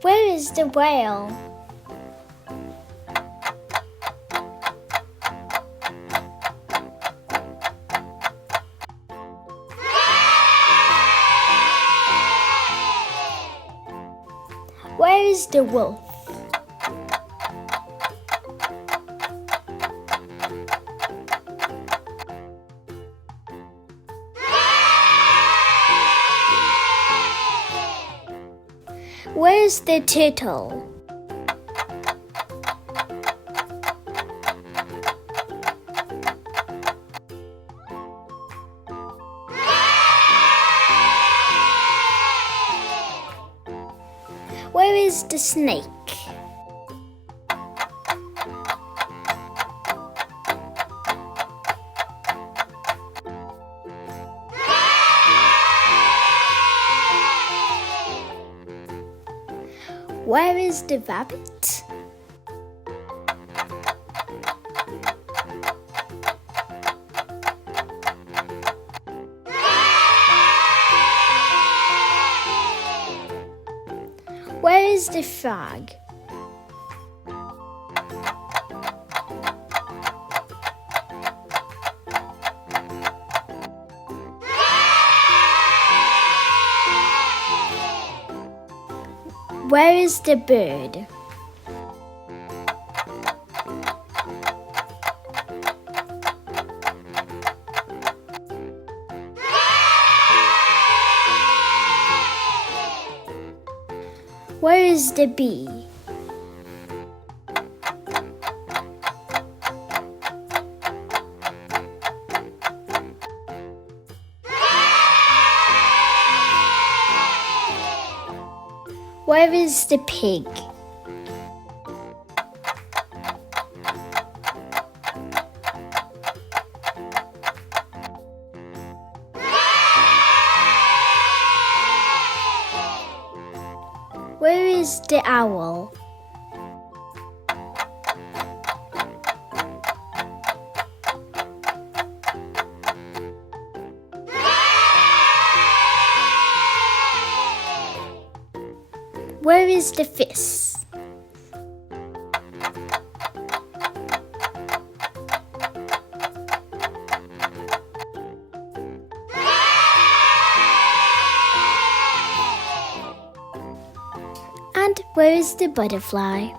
Where is the whale? Where is the wolf? Where is the turtle? Where is the snake? Where is the rabbit? Where is the frog? Where is the bird? Where is the bee? Where is the pig? Where is the owl? Where is the fish? And where is the butterfly?